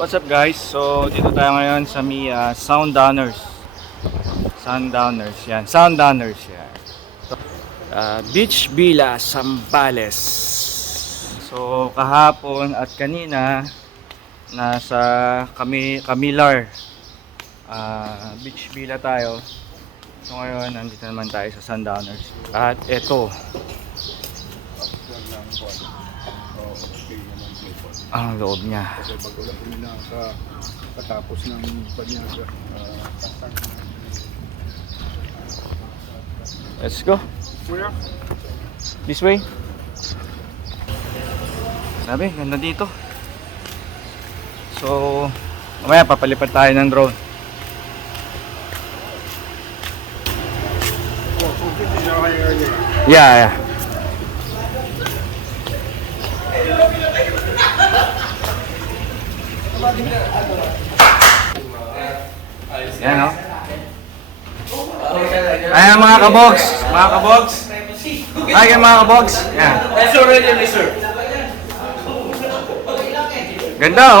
What's up guys? So dito tayo ngayon sa Sounddowners. Sundowners yan. Sounddowners yan. Beach Villa, Zambales. So kahapon at kanina nasa Camilar Beach Villa tayo. So ngayon nandito naman tayo sa Sundowners. At eto ang loob niya. Kasi bago lang kami katapos ng banyaga. Let's go. Where? This way. Sabi, ganda dito. So, mamaya papalipad tayo ng drone. Oh, so this is our area. Yeah. Yan o. Ayan mga kabogs. Mga kabogs. Ayan mga kabogs. Yan. That's already reserved. Ganda o.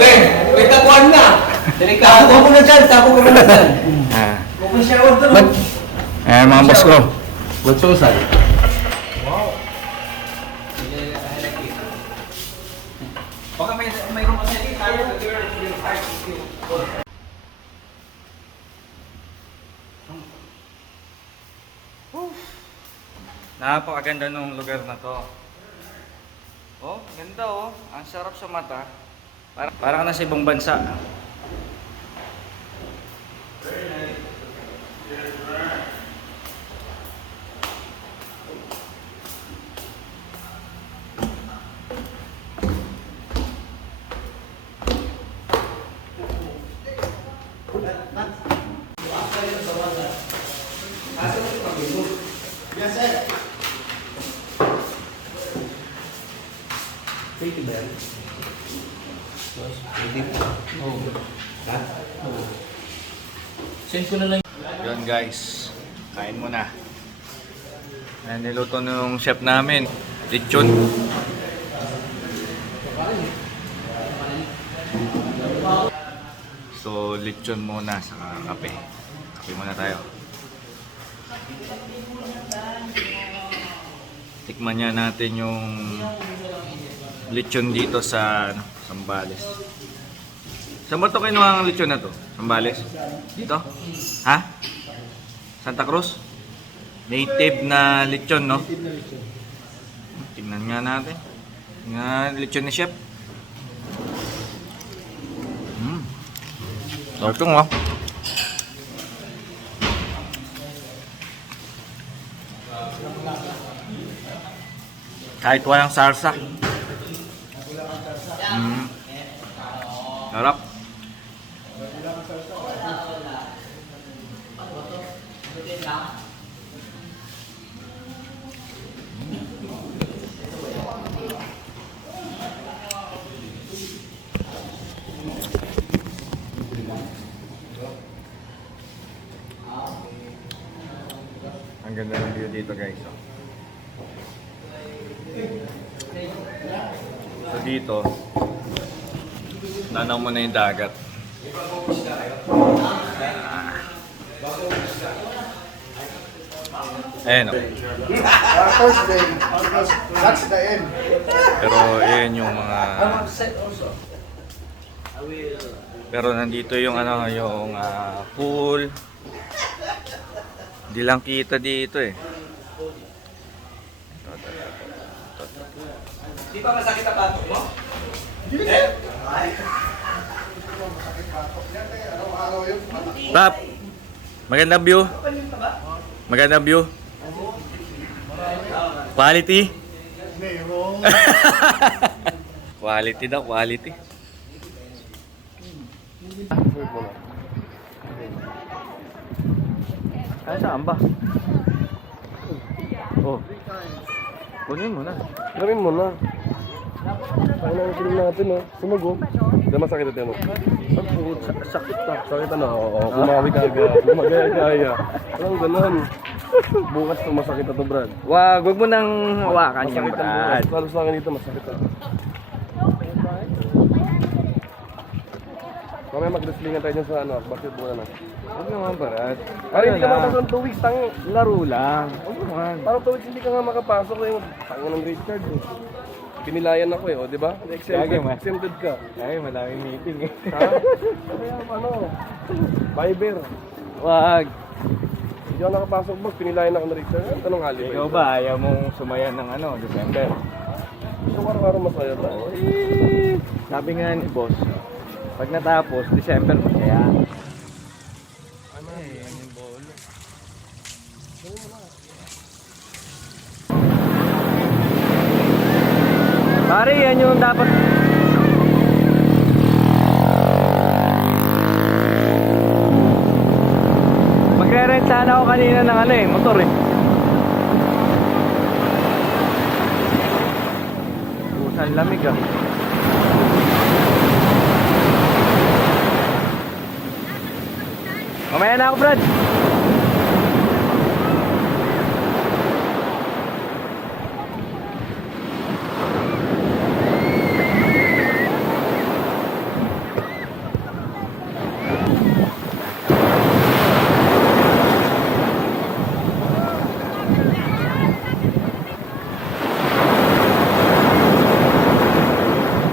Wait, tapuan na. Delikado. Tapo ko na dyan, Huwag mo siya order. Ayan mga boss ko. What's so sad? Baka mayroon kasi tayo. Napakaganda nung lugar na to. Oh, ganda oh. Ang sarap sa mata. Para ka na sa ibang bansa. Send ko na lang. Yun guys, kain muna. Ayan, niluto nung chef namin, lechon. So, lechon muna sa kape. Kape muna tayo. Tikman niya natin yung lechon dito sa Zambales. Saan ba ito kinuha ang lechon na to? Zambales? Dito? Ha? Santa Cruz? Native na lechon, no? Tingnan nga natin. Tingnan lechon ni chef. Ito nga. Kahit walang sarsa. Sarap. Ang ganda ng view dito guys. So dito, nanaw mo na yung dagat. Ayan o. Thursday, that's the end. Pero ayan yung mga... Pero nandito yung yung pool. Hindi lang kita dito eh. Di ba masakit ang batok mo? Tap! Magandang view. Magandang view. Quality. Quality daw, quality. Ay, saan ba? Oh. Kunin mo na. Gawin mo na. Kaya na yung natin, no? Sumugo. Hindi masakit ito mo. Sakit na. Sakit ano? Oo, bumawi ka agad. Gumagaya-gaya. Walang ganun. Bukas to masakit na to, Brad. Wag mo nang hawakan yung Masakit ang Brad. bukas. Lalo sa akin dito, masakit na. Mamaya mag-wrestlingan tayo dyan sa ano, basketball na. Huwag naman, Brad. Parang hindi ka makapasok ng 2 weeks, tango. Laro lang. Huwag naman. Parang 2 weeks hindi ka nga makapasok eh. Tango ng grade card eh. Pinilayan ako eh, o di ba? Lagi, man. Exempted ka. Ay, maraming meeting eh. Ha? Kaya ano, Viber. Wag. Hindi ako nakapasok boss, pinilayan ako ng grade card. Anong hali Ikaw ba, ayaw mong sumayan ng ano, December? Gusto ko araw-araw masaya tayo. Eh, sabi nga ni boss, pag natapos, December masaya. Ano eh, yan yung bolo. Pare, yan yung dapat. Magre-rent sana ako kanina ng ano eh, motor eh. Pusang lamig ah. Mamaya na ako, Brad.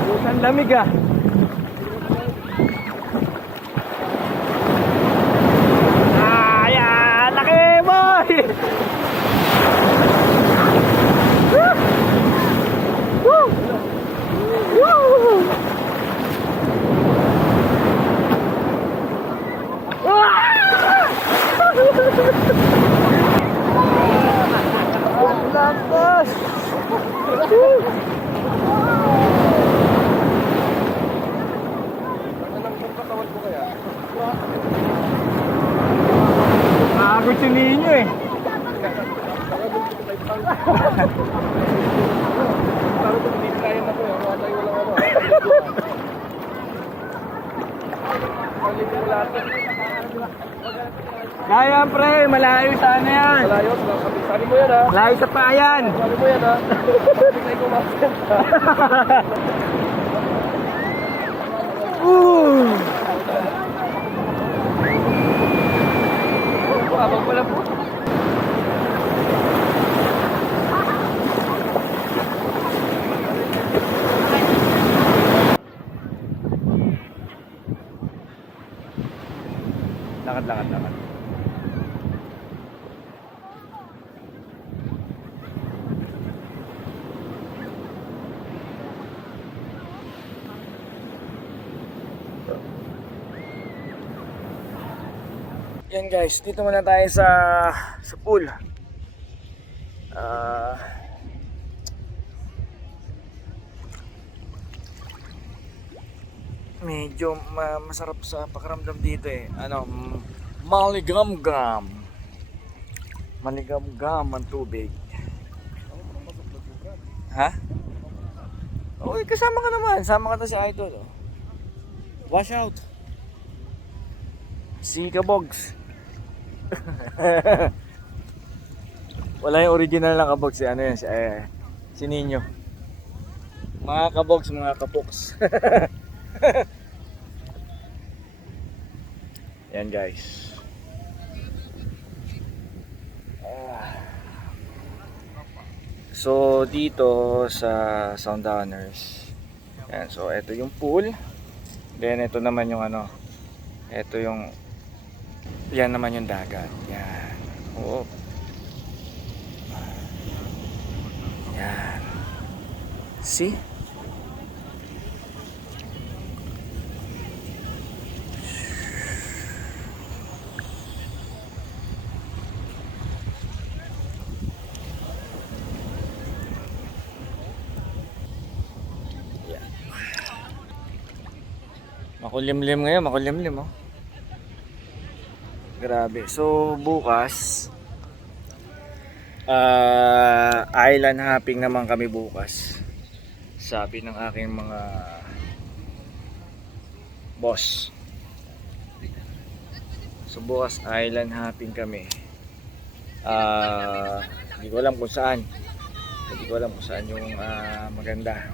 Pusang lamig ah. Ayan, laki boy! Woo! Woo! Ang lakas! Anong kung katawan ko kaya? Nakakot si Ninyo eh. Parang ito, pinilayan ako eh. Wala tayo walang ano. Paling ko lahat. Kaya pre, malayo sana yan. Malayo, sabi mo yan ha. Malayo sa payan. Sabi mo yan ha. Sabi tayo kumakas ha. Habang pala po. Lakad. Yan guys, dito muna tayo sa pool. Medyo masarap sa pakiramdam dito eh. Ano, maligam-gam. Maligam-gam ang tubig. Ha? Okay, kasama ka naman. Sama ka na si Idol. Oh. Wash out. Si Kabogs. Wala yung original na Kabogs. Si ano yan? Si Ninyo. Mga Kabogs, mga Kapoks. Yan guys. So dito sa Soundhunters. Yan, so ito yung pool. Then ito naman yung ano. Ito yung yan naman yung dagat. Yan. Oh. Yan. See? Makulimlim ngayon, makulimlim oh. Grabe. So bukas island hopping naman kami bukas. Sabi ng aking mga boss. So bukas island hopping kami. Hindi ko alam kung saan. Hindi ko alam kung saan yung maganda.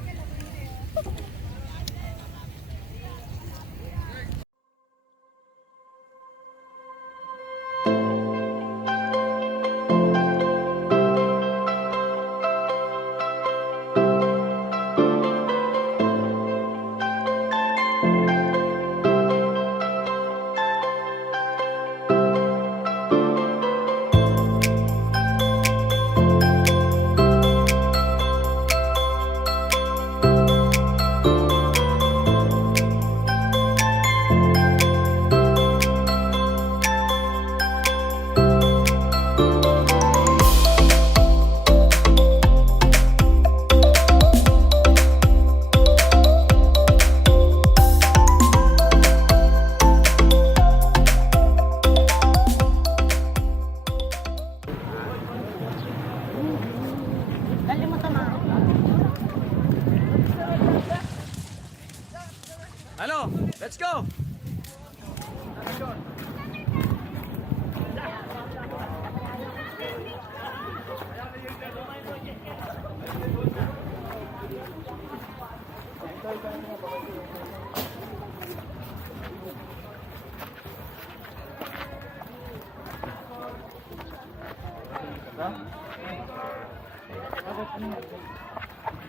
Ano? Let's go!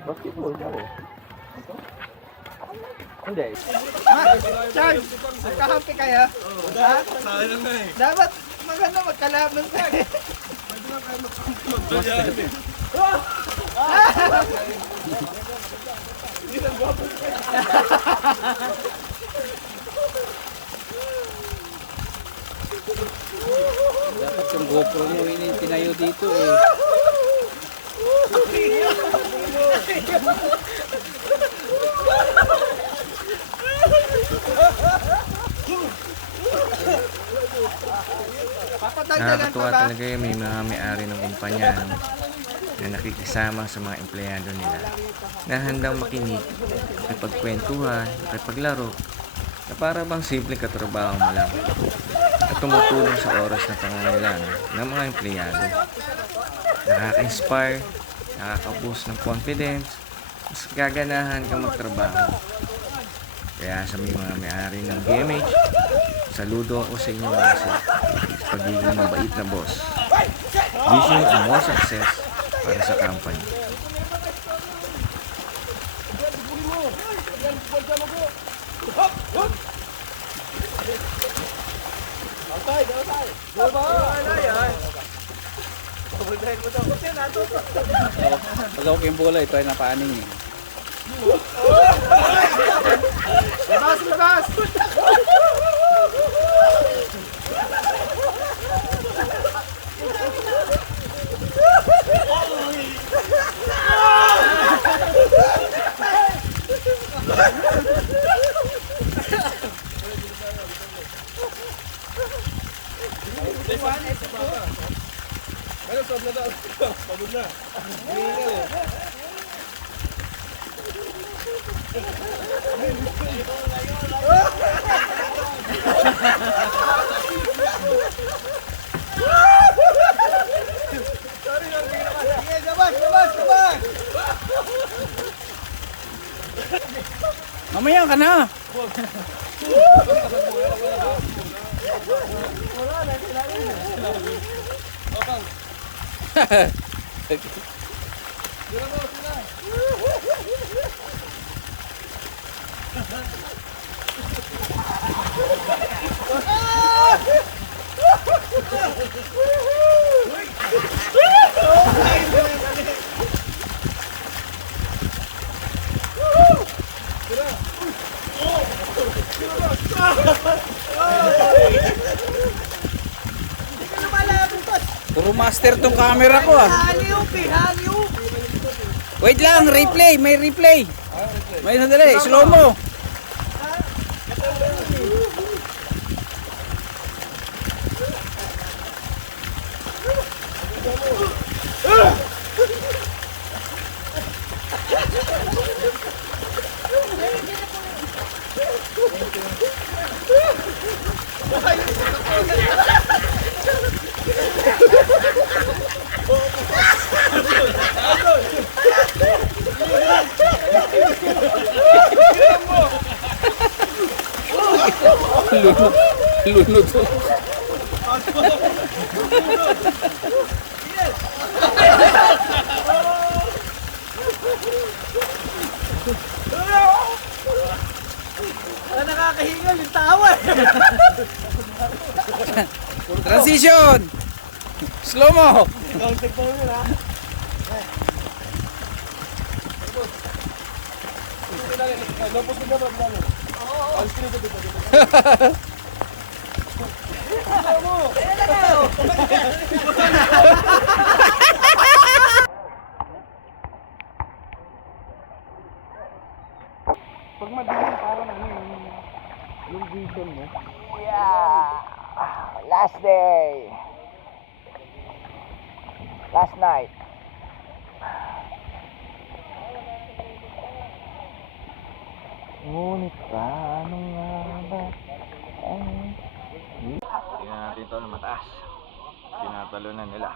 Basketball ako. Hindi. Charles, magkakampi kayo? Ha? Dapat maganda magkalaban kayo. Dapat yung GoPro mo tinayo dito eh. Nakakatuwa talaga yung may mga may-ari ng kumpanya na nakikisama sa mga empleyado nila na handang makinig, nakipagkwentuhan, nakipaglaro na para bang simpleng katrabaho mo lang at tumutulong sa oras na pangangailangan ng mga empleyado. Nakaka-inspire, nakaka-boost ng confidence, mas gaganahan kang magtrabaho. Kaya sa mga may-ari ng GMH, saludo ako sa inyo mga sa pagiging mabait na boss. Wishing you more success para sa company. Pag ako yung bola, ito ay napaning eh. Labas, labas! Mamaya ka na! Puro master tong camera ko ah. Wait lang, replay, may replay. May sandali, slow mo. Lunod. Nakakahingal yung tawa eh. Transition! Slow mo! Pag madilim, parang ano yung vision mo. Last day. Last night. Ngunit paano nga ba? Tingnan natin ito na mataas. Tinatalunan nila.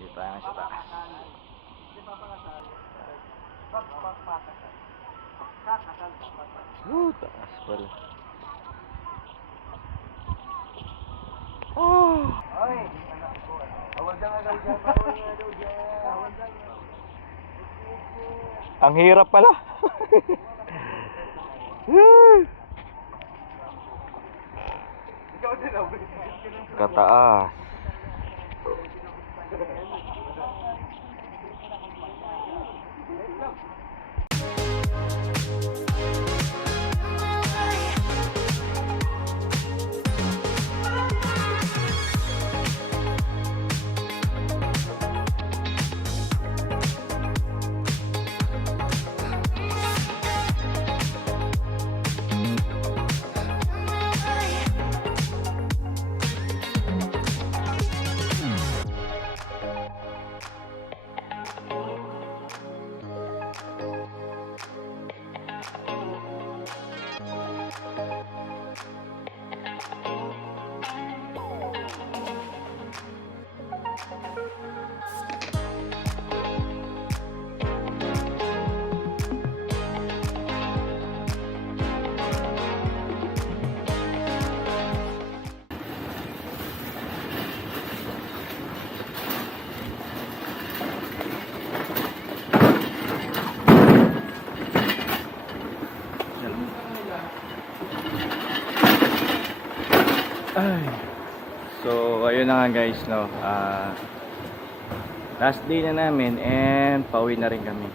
Dito tayo sa taas. Taas pala. Ang hirap pala. Kataas. So ayun na nga guys, no. Last day na namin and pauwi na rin kami.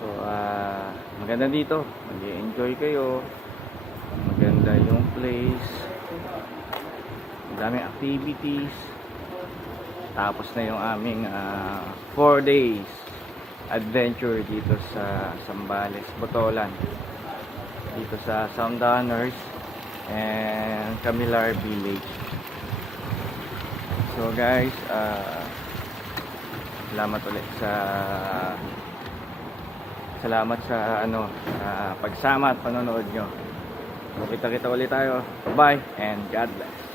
So maganda dito, mag-enjoy kayo. Maganda yung place. Ang daming activities. Tapos na yung aming 4 days adventure dito sa Zambales, Botolan. Dito sa Soundhunters and Camilar Village. So guys, salamat ulit salamat sa pagsama at panonood nyo. So kita ulit tayo. Bye and God bless.